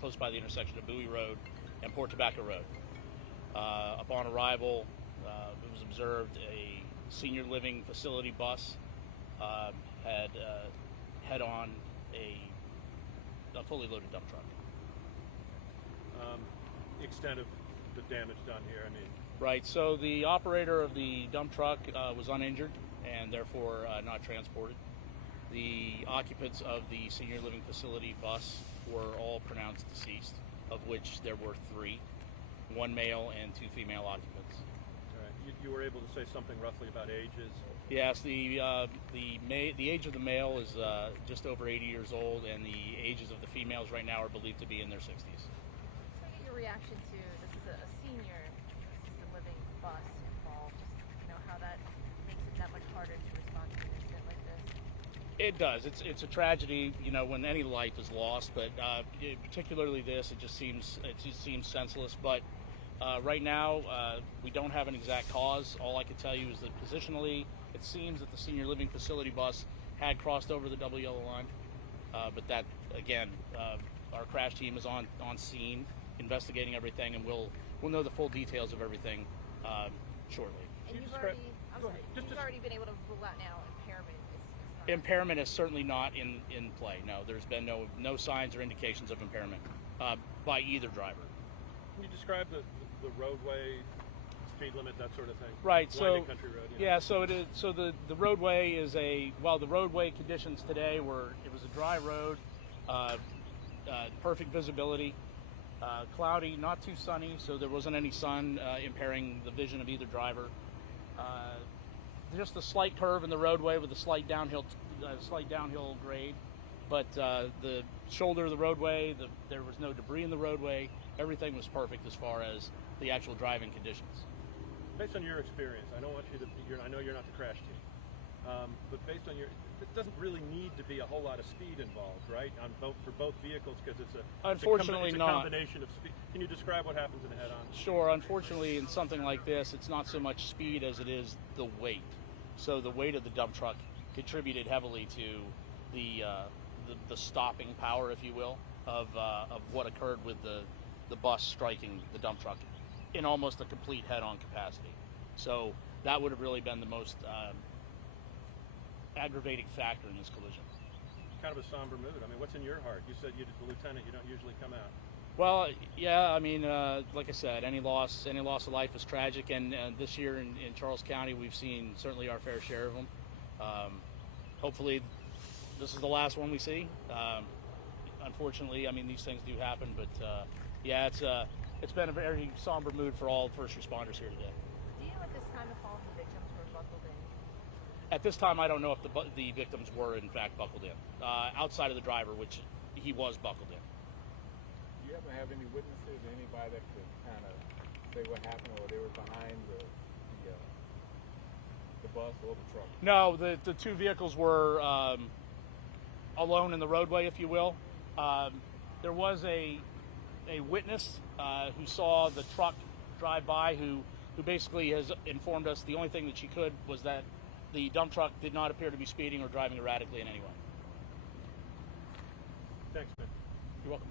close by the intersection of Bowie Road and Port Tobacco Road. Upon arrival, it was observed a senior living facility bus had head-on a fully loaded dump truck. The extent of the damage done here, I mean. Right, so the operator of the dump truck was uninjured and therefore not transported. The occupants of the senior living facility bus were all pronounced deceased, of which there were 3, 1 male and 2 female occupants. All right. You were able to say something roughly about ages? Yes, the age of the male is just over 80 years old, and the ages of the females right now are believed to be in their 60s. So your reaction to this is a senior assisted living bus involved, how that makes it that much harder to respond to an incident like this? It does. It's a tragedy, when any life is lost, but particularly this, it just seems senseless. But right now, we don't have an exact cause. All I can tell you is that positionally, it seems that the senior living facility bus had crossed over the double yellow line. But that, again, our crash team is on scene, investigating everything, and we'll know the full details of everything shortly. And you've already been able to rule out now impairment. Impairment is certainly not in play. No, there's been no signs or indications of impairment by either driver. Can you describe the roadway, speed limit, that sort of thing? Right. So country road, yeah. So it is. So the roadway is the roadway conditions today it was a dry road, perfect visibility, cloudy, not too sunny, so there wasn't any sun impairing the vision of either driver. Just a slight curve in the roadway with a slight downhill grade, but the shoulder of the roadway, there was no debris in the roadway. Everything was perfect as far as the actual driving conditions. Based on your experience, I don't want you to. I know you're not the crash team, but based on it doesn't really need to be a whole lot of speed involved, right? For both vehicles, because it's a combination of speed. Can you describe what happens in a head-on? Sure. Unfortunately, in something like this, it's not so much speed as it is the weight. So the weight of the dump truck contributed heavily to the stopping power, if you will, of what occurred with the bus striking the dump truck in almost a complete head-on capacity. So that would have really been the most aggravating factor in this collision. Kind of a somber mood. I mean, what's in your heart? You said you're the lieutenant. You don't usually come out. Well, yeah. I mean, like I said, any loss of life is tragic, and this year in Charles County, we've seen certainly our fair share of them. Hopefully, this is the last one we see. Unfortunately, I mean, these things do happen, but yeah, it's been a very somber mood for all first responders here today. Do you know at this time if all of the victims were buckled in? At this time, I don't know if the victims were in fact buckled in, outside of the driver, which he was buckled in. Do you ever have any witnesses, anybody that could kind of say what happened, or they were behind the bus or the truck? No, the 2 vehicles were alone in the roadway, if you will. There was a witness who saw the truck drive by who basically has informed us the only thing that she could was that the dump truck did not appear to be speeding or driving erratically in any way. Thanks, man. You're welcome.